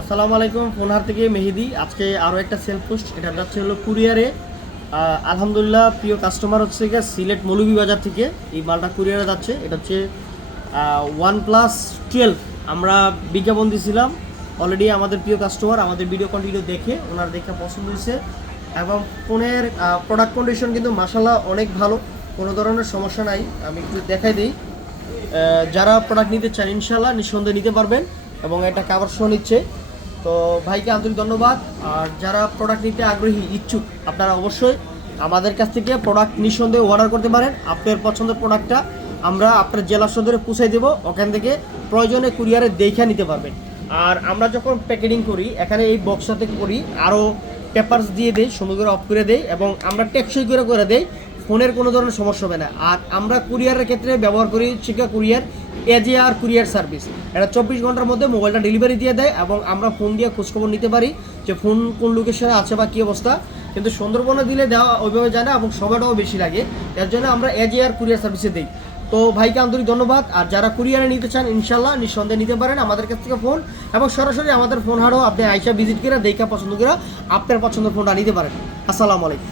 আসসালামু আলাইকুম, ফোনহার থেকে মেহেদি। আজকে আরও একটা সেল পোস্ট এটা যাচ্ছে হলো কুরিয়ারে। আলহামদুলিল্লাহ, প্রিয় কাস্টমার হচ্ছে গিয়ে সিলেট মৌলভীবাজার থেকে। এই মালটা কুরিয়ারে যাচ্ছে। এটা হচ্ছে ওয়ান প্লাস টুয়েলভ আমরা বিজ্ঞাপন দিয়েছিলাম অলরেডি আমাদের প্রিয় কাস্টমার আমাদের ভিডিও কন্টিনিউ দেখে ওনার দেখে পছন্দ হয়েছে। এবং ফোনের প্রোডাক্ট কন্ডিশন কিন্তু মাসাল্লাহ অনেক ভালো। কোনো ধরনের সমস্যা নাই। আমি একটু দেখাই দিই। যারা প্রোডাক্ট নিতে চান ইনশাল্লাহ নিঃসন্দেহে নিতে পারবেন। এবং এটা কাভার সহ নিচ্ছে। তো ভাইকে আন্তরিক ধন্যবাদ। আর যারা প্রোডাক্ট নিতে আগ্রহী, ইচ্ছুক, আপনারা অবশ্যই আমাদের কাছ থেকে প্রোডাক্ট নিঃসন্দেহে অর্ডার করতে পারেন। আপনার পছন্দের প্রোডাক্টটা আমরা আপনার জেলা সদরে পৌঁছাই দেবো। ওখান থেকে প্রয়োজনে কুরিয়ারে দেখে নিতে পারবেন। আর আমরা যখন প্যাকেটিং করি, এখানে এই বক্সটাতে করি, আরও পেপারস দিয়ে দেই সুন্দর করে অফ করে দেই এবং আমরা টেকসই করে করে দেই, ফোনের কোনো ধরনের সমস্যা হবে না। আর আমরা কুরিয়ারের ক্ষেত্রে ব্যবহার করি শিক্ষা কুরিয়ার এজে আর কুরিয়ার সার্ভিস এটা চব্বিশ ঘণ্টার মধ্যে মোবাইলটা ডেলিভারি দিয়ে দেয় এবং আমরা ফোন দিয়ে খোঁজখবর নিতে পারি যে ফোন কোন লোকেশনে আছে বা কী অবস্থা। কিন্তু সুন্দরবনে দিলে দেওয়া ওইভাবে যায় না এবং সময়টাও বেশি লাগে। এর জন্য আমরা এজে আর কুরিয়ার সার্ভিসে দিই। তো ভাইকে আন্তরিক ধন্যবাদ। আর যারা কুরিয়ারে নিতে চান ইনশাল্লাহ নিঃসন্দেহে নিতে পারেন আমাদের কাছ থেকে ফোন এবং সরাসরি আমাদের ফোন হারও আপনি আইসা ভিজিট করে, দেখা পছন্দ করে আপনার পছন্দের ফোনটা নিতে পারেন। আসসালামু আলাইকুম।